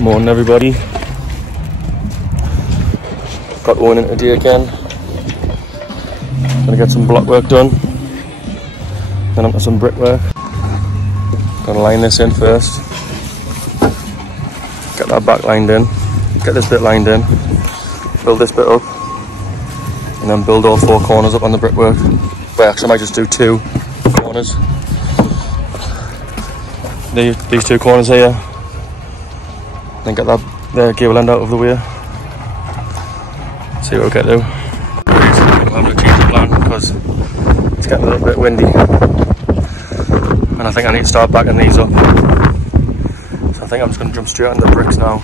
Morning everybody. Got one in today again. Gonna get some block work done. Then onto some brickwork. Gonna line this in first. Get that back lined in. Get this bit lined in. Build this bit up. And then build all 4 corners up on the brickwork. But actually I might just do 2 corners. These 2 corners here. Then get that the gable end out of the way. See what we get to. I'm having to change the plan because it's getting a little bit windy. And I think I need to start backing these up. So I think I'm just going to jump straight on the bricks now.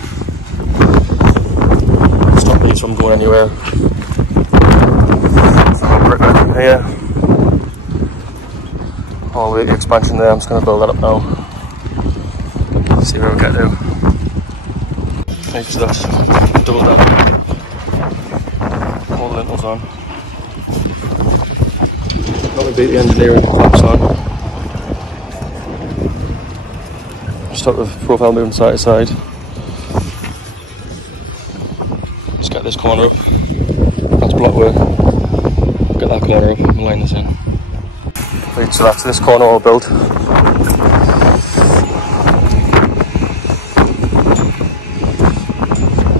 Stop these from going anywhere. So I've got brickwork from here. All the expansion there, I'm just going to build that up now. See where we get to. Make sure that's double down. All the lintels on. Not going to beat the engineering clamps on. Stop the profile moving side to side. Just get this corner up. That's block work. Get that corner up and line this in. Right, so that's this corner all built.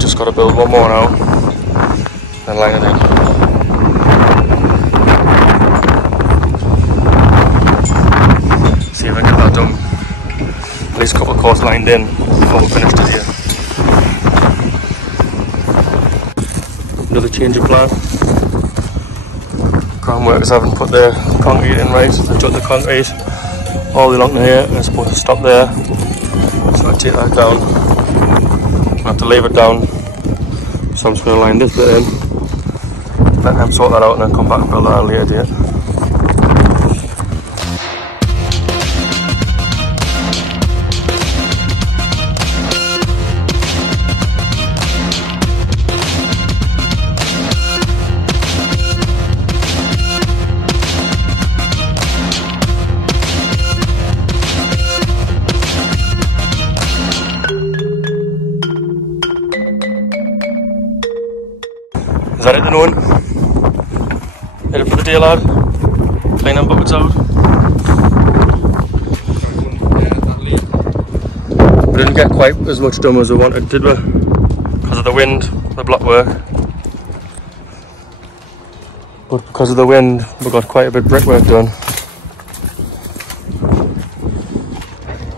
Just got to build one more now, then line it in. See if I can get that done. At least a couple of courses lined in before we're finished it here. Another change of plan. Ground workers haven't put their concrete in right. They've took the concrete all the way along to here. They're supposed to stop there. So I take that down. I have to leave it down. So I'm just going to line this bit in, let them sort that out and then come back and build that at a later date. Is that it then, Owen? Headed for the day, lad? Clean them buckets out. We didn't get quite as much done as we wanted, did we? Because of the wind, the block work. But because of the wind, we got quite a bit of brickwork done.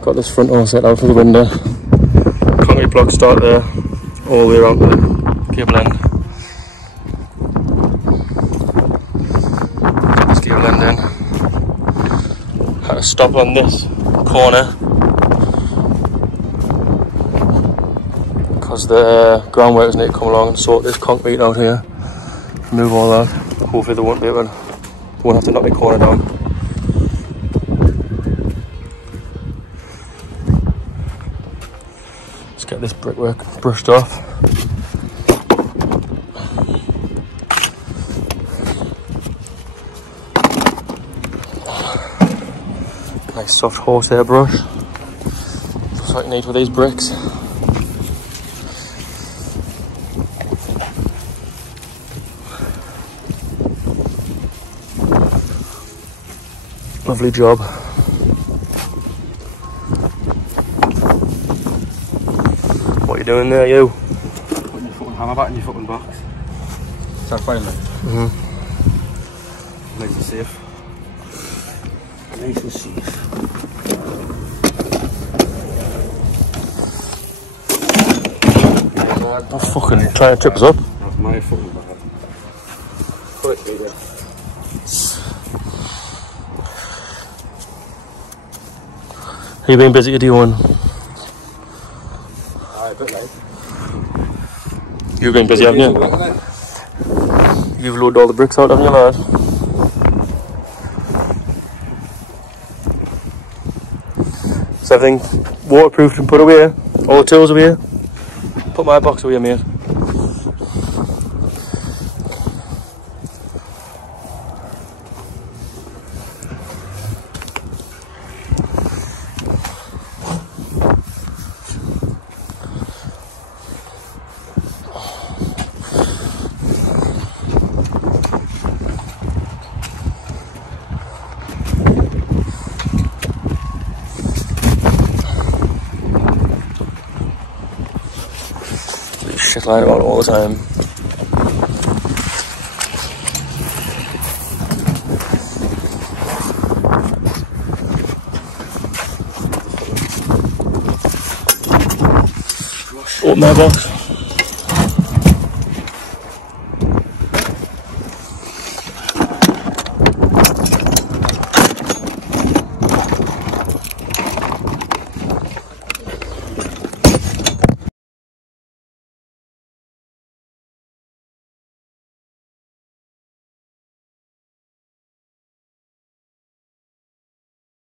Got this front all set out for the window. Concrete blocks start there, all the way around to the cable end. Blend in. Had to stop on this corner because the ground workers need to come along and sort this concrete out here. Remove all that. Hopefully they won't be able to, won't have to knock the corner down. Let's get this brickwork brushed off. Nice soft horsehair brush, just like you need for these bricks. Lovely job. What are you doing there, you? Putting your fucking hammer back in your fucking box. Is that fine, mate? Nice and safe. Nice and safe. I'm fucking trying to trip us up. That's my fucking bad. Put it straight there. Have you been busy today, Owen? Aye, a bit late. You've been busy, haven't you? You've loaded all the bricks out, haven't you, lad? Is everything waterproofed and put away? All the tools away? Put my box away, mate. shit lying about all the time. Open my box.